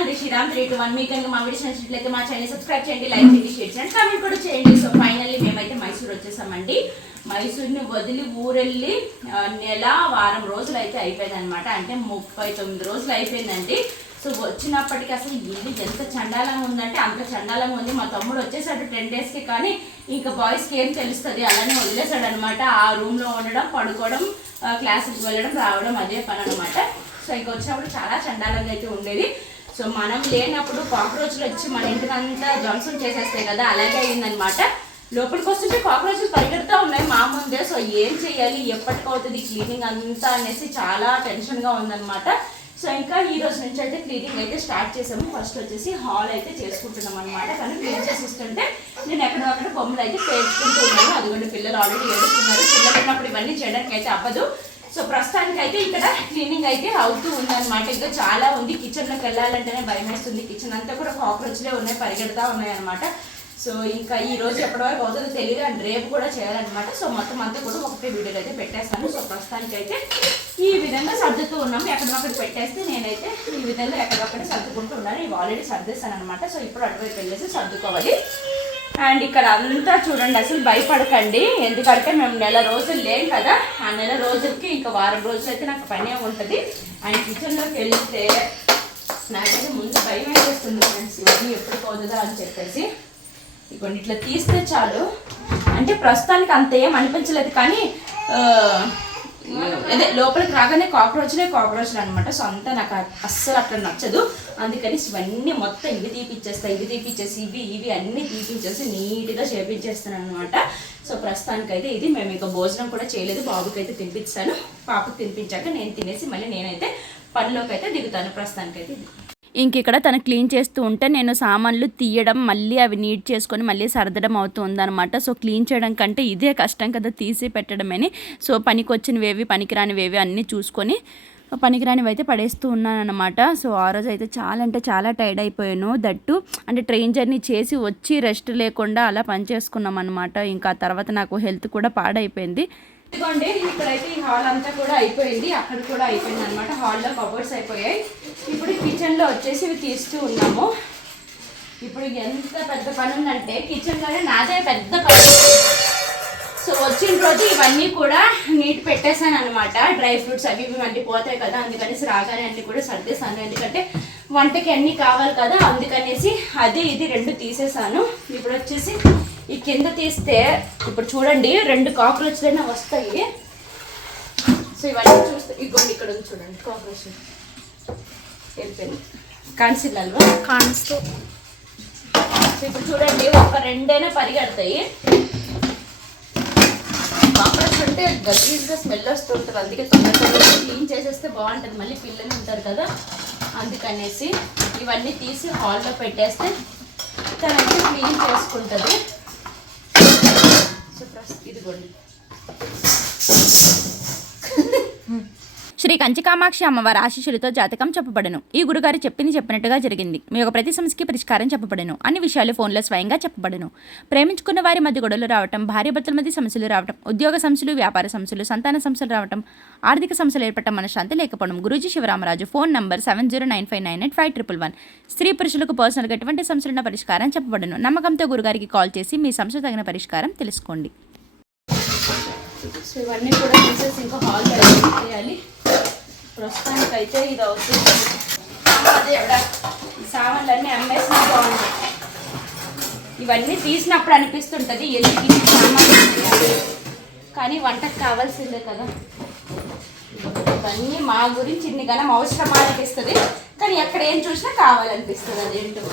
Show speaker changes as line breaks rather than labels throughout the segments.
ఇది Sriram three two one మీకు కనుక మా వీడియోస్ నచ్చినట్లయితే మా ఛానల్ సబ్స్క్రైబ్ చేయండి లైక్ చేయండి షేర్ చేయండి కామెంట్ కూడా చేయండి సో ఫైనల్లీ మేమైతే మైసూర్ వచ్చేసామండి మైసూర్ని వదిలి ఊరెళ్ళి నెల వారం రోజులు అయితే అయిపోయింది అనమాట అంటే ముప్పై తొమ్మిది రోజులు అయిపోయిందండి సో వచ్చినప్పటికీ అసలు ఇల్లు ఎంత చండాలంగా ఉందంటే అంత చండాలంగా ఉంది మా తమ్ముడు వచ్చేసాడు టెన్ డేస్కి కానీ ఇంకా బాయ్స్కి ఏం తెలుస్తుంది? అలానే వదిలేసాడు అనమాట ఆ రూమ్లో ఉండడం పడుకోవడం ఆ, క్లాసులకు వెళ్ళడం రావడం అదే పని అనమాట సో ఇంకా వచ్చినప్పుడు చాలా చండాలంగా అయితే ఉండేది. సో మనం లేనప్పుడు కాక్రోచ్లు వచ్చి మన ఇంటికంతా ధ్వంసం చేసేస్తాయి కదా అలాగే అయిందనమాట. లోపలికి వస్తుంటే కాక్రోచ్లు పరిగెడుతూ ఉన్నాయి మా ముందే. సో ఏం చేయాలి? ఎప్పటికవుతుంది క్లీనింగ్ అంతా అనేసి చాలా టెన్షన్గా ఉందన్నమాట సో ఇంకా ఈ రోజు నుంచి అయితే క్లీనింగ్ అయితే స్టార్ట్ చేసాము. ఫస్ట్ వచ్చేసి హాల్ అయితే చేసుకుంటున్నాం అనమాట. కానీ క్లీన్ చేసిస్తుంటే నేను ఎక్కడక్కడ బొమ్మలు అయితే పేర్చుకుంటూ ఉన్నాను. అదిగోండి పిల్లలు ఆల్రెడీ ఏడుస్తున్నారు. పిల్లలు ఉన్నప్పుడు ఇవన్నీ చేయడానికి అయితే అవ్వదు. సో ప్రస్తుతానికి అయితే ఇక్కడ క్లీనింగ్ అయితే అవుతూ ఉందన్నమాట. ఇంకా చాలా ఉంది. కిచెన్లోకి వెళ్ళాలంటేనే భయం వేస్తుంది. కిచెన్ అంతా కూడా కాక్రోచ్లే ఉన్నాయి పరిగెడతా ఉన్నాయి అనమాట సో ఇంకా ఈ రోజు ఎప్పటి వరకు అవుతుందో తెలియదు అండ్ రేపు కూడా చేయాలన్నమాట. సో మొత్తం అంతా కూడా ఒకటే వీడియోలో అయితే పెట్టేస్తాను. సో ప్రస్తుతానికి అయితే ఈ విధంగా సర్దుతూ ఉన్నాము. ఎక్కడొక్కడ పెట్టేస్తే నేనైతే ఈ విధంగా ఎక్కడొక్కడ సర్దుకుంటూ ఉన్నాను. ఇవి ఆల్రెడీ సర్దేస్తాను అనమాట సో ఇప్పుడు అటువైపు వెళ్ళేసి సర్దుకోవాలి. అండ్ ఇక్కడ అంతా చూడండి అసలు భయపడకండి. ఎందుకంటే మేము నెల రోజులు లేం కదా. ఆ నెల రోజులకి ఇంకా వారం రోజులు అయితే నాకు పనే ఉంటుంది. అండ్ కిచెన్లోకి వెళ్తే నాకైతే ముందు భయం వేసేస్తుంది ఫ్రెండ్స్ ఇవన్నీ ఎప్పుడు పోతుందా అని చెప్పేసి. ఇదిగోండి ఇట్లా తీస్తే చాలు. అంటే ప్రస్తుతానికి అంత ఏం అనిపించలేదు కానీ అదే లోపలికి రాగానే కాక్రోచ్లే కాక్రోచ్లు అనమాట సో అంతా నాకు అస్సలు అట్లా నచ్చదు. అందుకని ఇవన్నీ మొత్తం ఇవి తీపిచ్చేస్తా ఇవి తీపిచ్చేసి ఇవి ఇవి అన్నీ తీపిచ్చేసి నీట్గా చేపించేస్తాను అనమాట సో ప్రస్తుతానికైతే ఇది. మేము ఇక భోజనం కూడా చేయలేదు. బాబుకి అయితే తినిపించాను పాపకు తినిపించాక నేను తినేసి మళ్ళీ నేనైతే పనిలోకి అయితే దిగుతాను ప్రస్తుతానికైతే ఇది.
ఇంక ఇక్కడ తను క్లీన్ చేస్తూ ఉంటే నేను సామాన్లు తీయడం మళ్ళీ అవి నీట్ చేసుకొని మళ్ళీ సర్దడం అవుతుంది అనమాట సో క్లీన్ చేయడం కంటే ఇదే కష్టం కదా తీసి పెట్టడమని. సో పనికి వచ్చినవేవి పనికిరానివేవి అన్నీ చూసుకొని పనికిరానివి అయితే పడేస్తూ ఉన్నాను అనమాట సో ఆ రోజు అయితే చాలా అంటే చాలా టైర్డ్ అయిపోయాను. దట్టు అంటే ట్రైన్ జర్నీ చేసి వచ్చి రెస్ట్ లేకుండా అలా పని చేసుకున్నాం అనమాట ఇంకా తర్వాత నాకు హెల్త్ కూడా పాడైపోయింది.
ఇదిగోండి ఇక్కడైతే ఈ హాల్ అంతా కూడా అయిపోయింది. అక్కడ కూడా అయిపోయింది అనమాట హాల్లో కబోర్డ్స్ అయిపోయాయి. ఇప్పుడు కిచెన్లో వచ్చేసి ఇవి తీస్తూ ఉన్నాము. ఇప్పుడు ఎంత పెద్ద పని ఉందంటే కిచెన్లోనే నాదే పెద్ద పని. సో వచ్చిన రోజు ఇవన్నీ కూడా నీట్ పెట్టేశాను అనమాట డ్రై ఫ్రూట్స్ అవి ఇవి మళ్ళీ పోతాయి కదా అందుకనేసి రాగానే అన్ని కూడా సర్దేశాను. ఎందుకంటే వంటకి అన్నీ కావాలి కదా అందుకనేసి అది ఇది రెండు తీసేసాను ఇప్పుడు వచ్చేసి ఈ కింద తీస్తే ఇప్పుడు చూడండి రెండు కాక్రోచ్లైనా వస్తాయి. సో ఇవన్నీ చూస్తే ఇగోండి ఇక్కడ ఉంది చూడండి కాక్రోచ్ వెళ్ళిపోయింది. కాన్సిల్లల్వా?
కాన్స్తో
సో ఇప్పుడు చూడండి ఒక రెండైనా పరిగెడతాయి. కాక్రోచ్ అంటే గలీజ్గా స్మెల్ వస్తుంటుంది. అందుకే తొందరగా క్లీన్ చేసేస్తే బాగుంటుంది. మళ్ళీ పిల్లలు ఉంటారు కదా అందుకనేసి ఇవన్నీ తీసి హాల్లో పెట్టేస్తే తనైతే క్లీన్ చేసుకుంటుంది. సో ప్రస్తుతం ఇదిగోండి.
శ్రీ కంచికామాక్షి అమ్మవారి ఆశీస్సులతో జాతకం చెప్పబడను. ఈ గురుగారు చెప్పింది చెప్పినట్టుగా జరిగింది. మీ యొక్క ప్రతి సమస్యకి పరిష్కారం చెప్పబడను. అన్ని విషయాలు ఫోన్లో స్వయంగా చెప్పబడను. ప్రేమించుకున్న వారి మధ్య గొడవలు రావటం భార్యాభర్తల మధ్య సమస్యలు రావటం ఉద్యోగ సమస్యలు వ్యాపార సమస్యలు సంతాన సమస్యలు రావటం ఆర్థిక సమస్యలు ఏర్పడటం మనశ్శాంతి లేకపోవడం Guruji Sivaramaraju phone number seven zero nine five nine eight five triple one. స్త్రీ పురుషులకు పర్సనల్గా ఎటువంటి సమస్యలున్న పరిష్కారం చెప్పబడను. నమ్మకంతో గురుగారికి కాల్ చేసి మీ సమస్య తగిన పరిష్కారం తెలుసుకోండి.
సో ఇవన్నీ కూడా తీసేసి ఇంకా హాల్ చేయాలి ప్రస్తుతానికి అయితే ఇది అవుతుంది. అదే ఎవడ ఈ సామాన్లన్నీ అమ్మేసినా బాగుంది. ఇవన్నీ తీసినప్పుడు అనిపిస్తుంటుంది ఎందుకు ఇన్ని సామాన్లు కానీ వంటకు కావాల్సిందే కదా. ఇవన్నీ మా గురించి ఇన్ని గణం అవసరమా అనిపిస్తుంది కానీ ఎక్కడ ఏం చూసినా కావాలనిపిస్తుంది అదేంటో.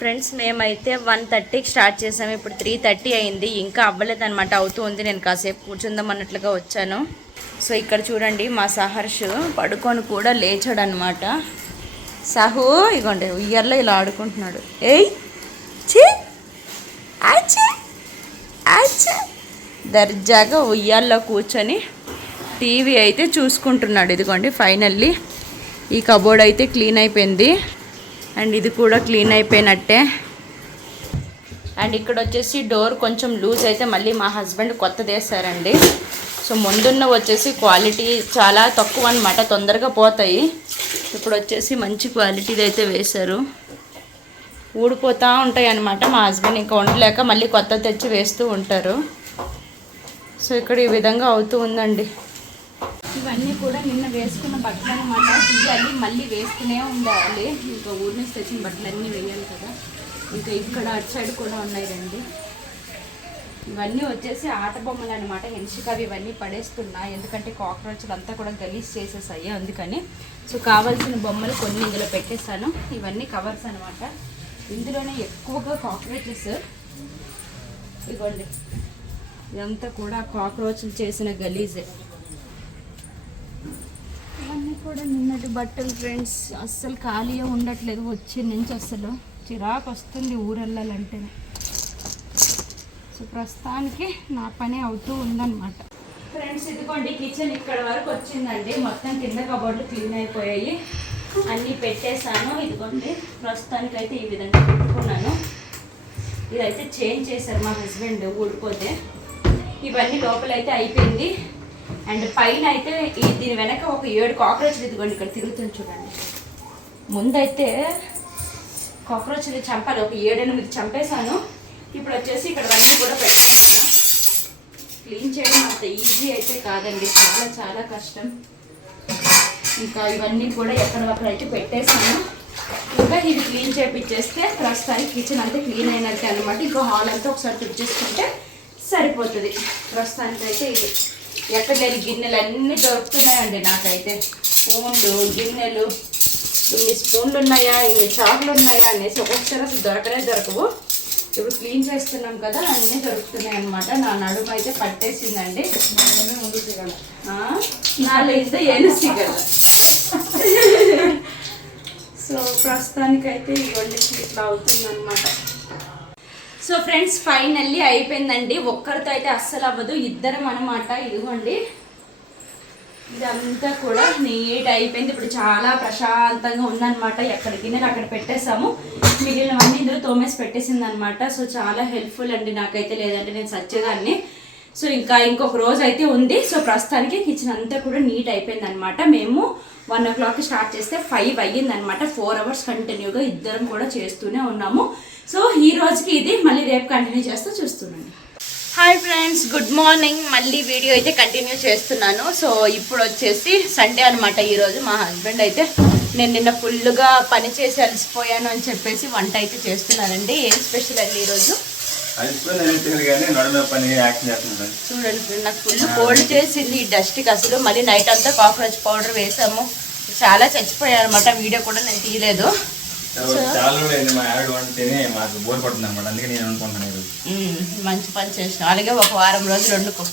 ఫ్రెండ్స్ మేమైతే వన్ థర్టీకి స్టార్ట్ చేసాము ఇప్పుడు త్రీ థర్టీ అయింది. ఇంకా అవ్వలేదు అనమాట అవుతూ ఉంది నేను కాసేపు కూర్చుందాం అన్నట్లుగా వచ్చాను. సో ఇక్కడ చూడండి మా సహర్ష్ పడుకొని కూడా లేచాడు అనమాట సహు ఇగోండి ఉయ్యర్లో ఇలా ఆడుకుంటున్నాడు. ఏయ్ ఛీ దర్జాగా ఉయ్యాల్లో కూర్చొని టీవీ అయితే చూసుకుంటున్నాడు. ఇదిగోండి ఫైనల్లీ ఈ కబోర్డ్ అయితే క్లీన్ అయిపోయింది. అండ్ ఇది కూడా క్లీన్ అయిపోయినట్టే. అండ్ ఇక్కడ వచ్చేసి డోర్ కొంచెం లూజ్ అయితే మళ్ళీ మా హస్బెండ్ కొత్తది వేసారండి సో ముందున్న వచ్చేసి క్వాలిటీ చాలా తక్కువ అనమాట తొందరగా పోతాయి. ఇప్పుడు వచ్చేసి మంచి క్వాలిటీది అయితే వేశారు. ఊడిపోతూ ఉంటాయి అన్నమాట మా హస్బెండ్ ఇంకా ఉండలేక మళ్ళీ కొత్త తెచ్చి వేస్తూ ఉంటారు. సో ఇక్కడ ఈ విధంగా అవుతూ ఉందండి.
ఇవన్నీ కూడా నిన్న వేసుకున్న బట్టలు అనమాట తీయాలి మళ్ళీ వేసుకునే ఉండాలి. ఇంకా ఊరి నుంచి తెచ్చిన బట్టలన్నీ వేయాలి కదా. ఇంకా ఇక్కడ అటు సైడ్ కూడా ఉన్నాయి రండి ఇవన్నీ వచ్చేసి ఆట బొమ్మలు అనమాట ఎన్షికవి ఇవన్నీ పడేస్తున్నా. ఎందుకంటే కాక్రోచ్లు అంతా కూడా గలీజ్ చేసేసాయి అందుకని. సో కావాల్సిన బొమ్మలు కొన్ని ఇందులో పెట్టేశాను. ఇవన్నీ కవర్స్ అనమాట ఇందులోనే ఎక్కువగా కాక్రోచెస్. ఇవ్వండి ఇదంతా కూడా కాక్రోచ్లు చేసిన గలీజే. కూడా నిన్నటి బట్టలు ఫ్రెండ్స్ అస్సలు ఖాళీగా ఉండట్లేదు. వచ్చే నుంచి అసలు చిరాకు వస్తుంది ఊరెళ్ళాలంటేనే. సో ప్రస్తుతానికి నా పని అవుతూ ఉందన్నమాట. ఫ్రెండ్స్ ఇదిగోండి కిచెన్ ఇక్కడ వరకు వచ్చిందండి. మొత్తం కింద కబోర్డ్లు క్లీన్ అయిపోయాయి. అన్నీ పెట్టేశాను. ఇదిగోండి ప్రస్తుతానికి అయితే ఈ విధంగా పెట్టుకున్నాను. ఇదైతే చేంజ్ చేశారు మా హస్బెండ్ ఊడిపోతే ఇవన్నీ లోపలైతే అయిపోయింది. అండ్ పైన అయితే ఈ దీని వెనక ఒక ఏడు కాక్రోచ్లు ఇదిగోండి ఇక్కడ తిరుగుతుంది చూడండి. ముందైతే కాక్రోచ్లు చంపాలి. ఒక ఏడెనిమిది చంపేశాను. ఇప్పుడు వచ్చేసి ఇక్కడ వరకు కూడా పెట్టాను క్లీన్ చేయడం అంత ఈజీ అయితే కాదండి. చాలా చాలా కష్టం. ఇంకా ఇవన్నీ కూడా ఎక్కడొక్కడ అయితే పెట్టేశాను. ఇంకా ఇది క్లీన్ చేపించేస్తే ప్రస్తుతానికి కిచెన్ అంతా క్లీన్ అయినట్టే అనమాట ఇంకా హాల్ అంతా ఒకసారి తుడిచేసుకుంటే సరిపోతుంది. ప్రస్తుతానికి అయితే ఇది. ఎక్కడ లేని గిన్నెలు అన్నీ దొరుకుతున్నాయండి నాకైతే. స్పూన్లు గిన్నెలు ఇన్ని స్పూన్లు ఉన్నాయా ఇన్ని చాకులు ఉన్నాయా అనేసి ఒక్కొక్కసారి అసలు దొరకనే దొరకవు. ఇప్పుడు క్లీన్ చేస్తున్నాం కదా అన్నీ దొరుకుతున్నాయి అనమాట నా నడుము అయితే పట్టేసిందండి. ఆ, నాలుగు ఏను సిగల సో ప్రస్తుతానికైతే ఇవన్నీ ఇట్లా అవుతుందన్నమాట. సో ఫ్రెండ్స్ ఫైనల్లీ అయిపోయిందండి. ఒక్కరితో అయితే అస్సలు అవ్వదు. ఇద్దరం అనమాట ఇదిగోండి. ఇదంతా కూడా నీట్ అయిపోయింది. ఇప్పుడు చాలా ప్రశాంతంగా ఉందన్నమాట. ఎక్కడికి నేను అక్కడ పెట్టేసాము మిగిలినవన్నీ ఇందులో తోమేసి పెట్టేసింది అనమాట సో చాలా హెల్ప్ఫుల్ అండి నాకైతే. లేదంటే నేను సచ్చేదాన్ని. సో ఇంకా ఇంకొక రోజు అయితే ఉంది. సో ప్రస్తుతానికి కిచెన్ అంతా కూడా నీట్ అయిపోయింది అనమాట మేము వన్ ఓ క్లాక్ స్టార్ట్ చేస్తే ఫైవ్ అయ్యిందనమాట. ఫోర్ అవర్స్ కంటిన్యూగా ఇద్దరం కూడా చేస్తూనే ఉన్నాము. సో ఈ రోజుకి ఇది మళ్ళీ రేపు కంటిన్యూ చేస్తూ చూస్తున్నాను.
Hi friends good morning. మళ్ళీ వీడియో అయితే కంటిన్యూ చేస్తున్నాను. సో ఇప్పుడు వచ్చేసి సండే అనమాట ఈరోజు మా హస్బెండ్ అయితే నేను నిన్న ఫుల్గా పని చేసి అలసిపోయాను అని చెప్పేసి వంట అయితే చేస్తున్నానండి ఏం స్పెషల్ అండి ఈరోజు
అలసిపోయింది అనిపించింది కానీ నడుమ పని యాక్షన్ చేస్తున్నాను
చూడండి friend, నాకు ఫుల్ కోల్డ్ చేసింది ఈ డస్ట్కి అసలు. మళ్ళీ నైట్ అంతా కాక్రోచ్ పౌడర్ వేసాము. చాలా చచ్చిపోయాను అనమాట వీడియో కూడా నేను తీయలేదు.
చాలా రోజులు అయింది మా ఆవిడ వంటేనే మాకు బోర్ పడుతుంది అనమాట అందుకే నేను అనుకుంటున్నాను ఈరోజు
మ్మ్, మంచి పని చేసిన అలాగే ఒక వారం రోజులు వండుకో.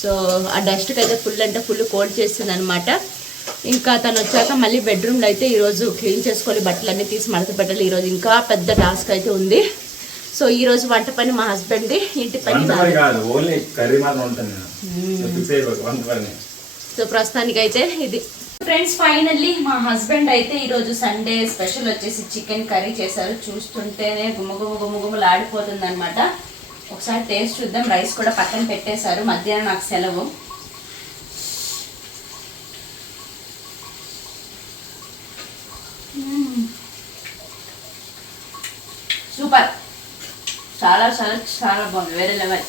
సో ఆ డస్ట్కి అయితే ఫుల్ అంటే ఫుల్ కోల్డ్ చేస్తుంది అనమాట ఇంకా తను వచ్చాక మళ్ళీ బెడ్రూమ్లో అయితే ఈరోజు క్లీన్ చేసుకోవాలి. బట్టలన్నీ తీసి మడత పెట్టాలి. ఈరోజు ఇంకా పెద్ద టాస్క్ అయితే ఉంది. సో ఈ రోజు వంట పని మా హస్బెండ్ ఇంటి పని సో ప్రస్తుతానికి అయితే ఇది. ఫ్రెండ్స్ ఫైనల్లీ మా హస్బెండ్ అయితే ఈరోజు సండే స్పెషల్ వచ్చేసి చికెన్ కర్రీ చేశారు. చూస్తుంటేనే గుమ్మ గుమ్మ గుమ్మ గుమ్మలు ఆడిపోతుంది అనమాట ఒకసారి టేస్ట్ చూద్దాం. రైస్ కూడా పక్కన పెట్టేశారు. మధ్యాహ్నం నాకు సెలవు. సూపర్. చాలా చాలా చాలా బాగుంది. వేరే లెవెల్.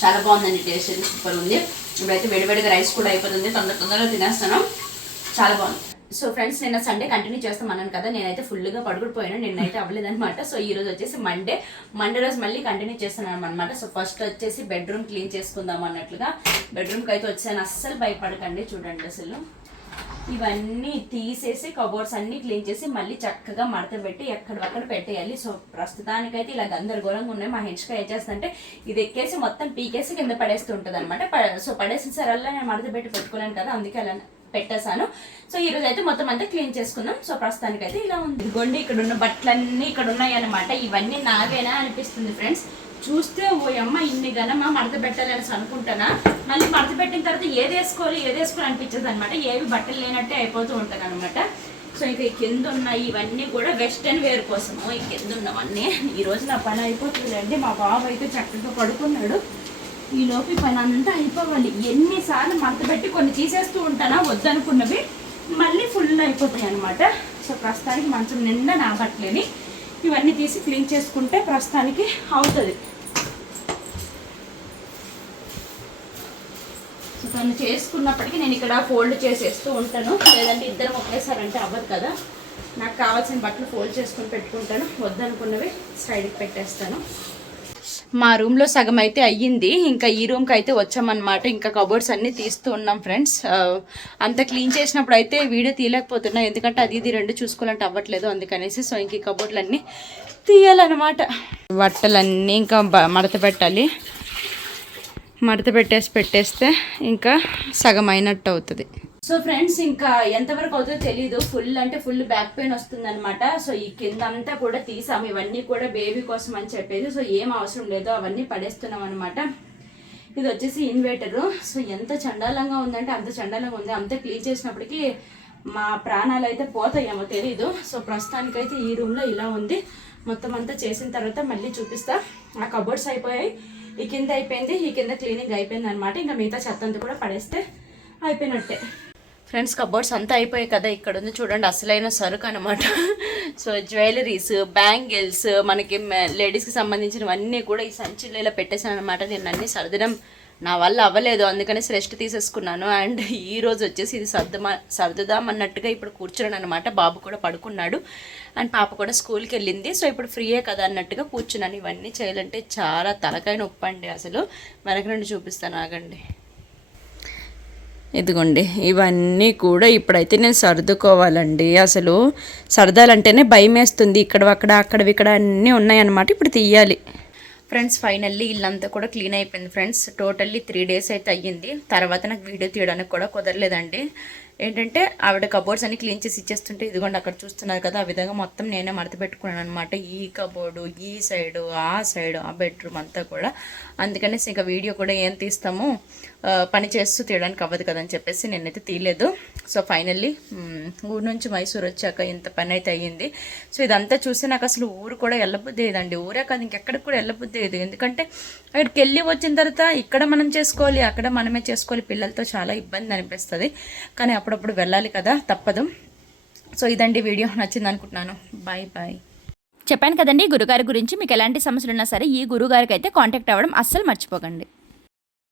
చాలా బాగుందండి టేస్ట్ అయితే సూపర్ ఉంది. ఇప్పుడైతే వేడివేడిగా రైస్ కూడా అయిపోతుంది. తొందర తొందరగా తినేస్తాను చాలా బాగుంది. సో ఫ్రెండ్స్ నిన్న సండే కంటిన్యూ చేస్తాం అన్నాను కదా నేనైతే ఫుల్గా పడుకుడిపోయాను నిన్నైతే అవ్వలేదనమాట సో ఈ రోజు వచ్చేసి మండే మండే రోజు మళ్ళీ కంటిన్యూ చేస్తున్నాను అనమాట సో ఫస్ట్ వచ్చేసి బెడ్రూమ్ క్లీన్ చేసుకుందాం అన్నట్లుగా. బెడ్రూమ్కి అయితే వచ్చాను. అస్సలు భయపడకండి. చూడండి అసలు. ఇవన్నీ తీసేసి కబోర్డ్స్ అన్ని క్లీన్ చేసి మళ్ళీ చక్కగా మడత పెట్టి ఎక్కడక్కడ పెట్టేయాలి. సో ప్రస్తుతానికైతే ఇలా గందరగోళంగా ఉన్నాయి. మా హెచ్క ఏం చేస్తుందంటే ఇది ఎక్కేసి మొత్తం పీకేసి కింద పడేస్తూ ఉంటుంది అనమాట సో పడేసిన సరల్లా నేను మడత పెట్టి పెట్టుకోలేను కదా అందుకే అలా పెట్టేశాను. సో ఈ రోజు అయితే మొత్తం అంతా క్లీన్ చేసుకుందాం. సో ప్రస్తుతానికి అయితే ఇలా ఉంది. ఇదిగోండి ఇక్కడ ఉన్న బట్టలన్నీ ఇక్కడ ఉన్నాయి అనమాట ఇవన్నీ నావేనా అనిపిస్తుంది ఫ్రెండ్స్? చూస్తే ఓ అమ్మ ఇన్ని గనమా మడత పెట్టాలి అనేసి అనుకుంటానా? మళ్ళీ మడత పెట్టిన తర్వాత ఏది వేసుకోవాలి ఏది వేసుకోవాలి అనిపించదు అనమాట ఏవి బట్టలు లేనట్టే అయిపోతూ ఉంటాను అనమాట సో ఇంకా కింద ఉన్నాయి ఇవన్నీ కూడా వెస్టర్న్ వేర్ కోసము. ఈ కింద ఉన్నవన్నీ. ఈ రోజు నా పని అయిపోతుందండి. మా బాబు అయితే చక్కగా పడుకున్నాడు. ఈ లోపి పని అంతా అయిపోవాలి. ఎన్నిసార్లు మడత పెట్టి కొన్ని తీసేస్తూ ఉంటానా? వద్దనుకున్నవి
మళ్ళీ ఫుల్ అయిపోతాయి అనమాట సో ప్రస్తుతానికి మంచం నిండా నా బట్టలేని ఇవన్నీ తీసి క్లీన్ చేసుకుంటే ప్రస్తుతానికి అవుతుంది. నేను చేసుకున్నప్పటికీ నేను ఇక్కడ ఫోల్డ్ చేసేస్తూ ఉంటాను. లేదంటే ఇద్దరం ఒకేసారంటే అవ్వదు కదా. నాకు కావాల్సిన బట్టలు ఫోల్డ్ చేసుకొని పెట్టుకుంటాను. వద్దనుకున్నవి సైడ్కి పెట్టేస్తాను.
మా రూమ్లో సగం అయితే అయ్యింది. ఇంకా ఈ రూమ్కి అయితే వచ్చామన్నమాట. ఇంకా కబోర్డ్స్ అన్నీ తీస్తూ ఉన్నాం ఫ్రెండ్స్. అంత క్లీన్ చేసినప్పుడు అయితే వీడియో తీయలేకపోతున్నా. ఎందుకంటే అది ఇది రెండు చూసుకోవాలంటే అవ్వట్లేదు అందుకనేసి. సో ఇంక ఈ కబోర్డ్లన్నీ తీయాలన్నమాట. బట్టలన్నీ ఇంకా మడత పెట్టాలి. మడత పెట్టేసి పెట్టేస్తే ఇంకా సగం అయినట్టు అవుతుంది
సో ఫ్రెండ్స్ ఇంకా ఎంతవరకు అవుతుందో తెలియదు ఫుల్ అంటే ఫుల్ బ్యాక్ పెయిన్ వస్తుంది అనమాట సో ఈ కింద అంతా కూడా తీసాము. ఇవన్నీ కూడా బేబీ కోసం అని చెప్పేసి సో ఏం అవసరం లేదో. అవన్నీ పడేస్తున్నాం అనమాట ఇది వచ్చేసి ఇన్వేటరు సో ఎంత చండాలంగా ఉందంటే అంత చండాలంగా ఉంది. అంత క్లీన్ చేసినప్పటికీ మా ప్రాణాలు అయితే పోతాయేమో తెలీదు. సో ప్రస్తుతానికైతే ఈ రూమ్లో ఇలా ఉంది. మొత్తం అంతా చేసిన తర్వాత మళ్ళీ చూపిస్తా. ఆ కబోర్డ్స్ అయిపోయాయి. ఈ కింద అయిపోయింది ఈ కింద క్లీనింగ్ అయిపోయింది అనమాట ఇంకా మిగతా చెత్త అంతా కూడా పడేస్తే అయిపోయినట్టే.
ఫ్రెండ్స్ కబోర్డ్స్ అంతా అయిపోయాయి కదా ఇక్కడ ఉంది చూడండి అసలైన సరుకు అనమాట సో జ్యువెలరీస్ బ్యాంగిల్స్ మనకి లేడీస్కి సంబంధించినవన్నీ కూడా ఈ సంచిలో ఇలా పెట్టేసాను అనమాట నేను అన్ని సర్దడం నా వల్ల అవ్వలేదు అందుకనే రెస్ట్ తీసేసుకున్నాను. అండ్ ఈ రోజు వచ్చేసి ఇది సర్దమా సర్దుదాం అన్నట్టుగా ఇప్పుడు కూర్చున్నాను అనమాట బాబు కూడా పడుకున్నాడు. అండ్ పాప కూడా స్కూల్కి వెళ్ళింది. సో ఇప్పుడు ఫ్రీయే కదా అన్నట్టుగా కూర్చున్నాను. ఇవన్నీ చేయాలంటే చాలా తలకాయ నొప్పి అండి అసలు. వెనక నుండి చూపిస్తాను ఆగండి. ఇదిగోండి ఇవన్నీ కూడా ఇప్పుడైతే నేను సర్దుకోవాలండి. అసలు సర్దాలంటేనే భయం వేస్తుంది ఇక్కడ అక్కడ అక్కడ ఇక్కడ అన్నీ ఉన్నాయన్నమాట. ఇప్పుడు తీయాలి. ఫ్రెండ్స్ ఫైనల్లీ ఇల్లంతా కూడా క్లీన్ అయిపోయింది ఫ్రెండ్స్. టోటల్లీ త్రీ డేస్ అయితే అయ్యింది. తర్వాత నాకు వీడియో తీయడానికి కూడా కుదరలేదండి. ఏంటంటే ఆవిడ కబోర్డ్స్ అన్ని క్లీన్ చేసి ఇచ్చేస్తుంటే ఇదిగోండి అక్కడ చూస్తున్నారు కదా ఆ విధంగా మొత్తం నేనే మడత పెట్టుకున్నాను అనమాట ఈ కబోర్డు ఈ సైడు ఆ సైడు ఆ బెడ్రూమ్ అంతా కూడా. అందుకనేసి ఇంకా వీడియో కూడా ఏం తీస్తాము. పని చేస్తూ తీయడానికి అవ్వదు కదని చెప్పేసి నేనైతే తీయలేదు. సో ఫైనల్లీ ఊరు నుంచి మైసూర్ వచ్చాక ఇంత పని అయితే అయ్యింది. సో ఇదంతా చూసి నాకు అసలు ఊరు కూడా వెళ్ళబుద్ధి లేదండి. ఊరే కాదు ఇంకెక్కడికి కూడా వెళ్ళబుద్ధి లేదు. ఎందుకంటే అక్కడికి వెళ్ళి వచ్చిన తర్వాత ఇక్కడ మనం చేసుకోవాలి అక్కడ మనమే చేసుకోవాలి. పిల్లలతో చాలా ఇబ్బంది అనిపిస్తుంది. కానీ అప్పుడప్పుడు వెళ్ళాలి కదా తప్పదు. సో ఇదండి వీడియో. నచ్చింది అనుకుంటున్నాను. Bye bye.
చెప్పాను కదండి గురుగారి గురించి మీకు ఎలాంటి సమస్యలు ఉన్నా సరే ఈ గురుగారికి అయితే కాంటాక్ట్ అవ్వడం అస్సలు మర్చిపోకండి.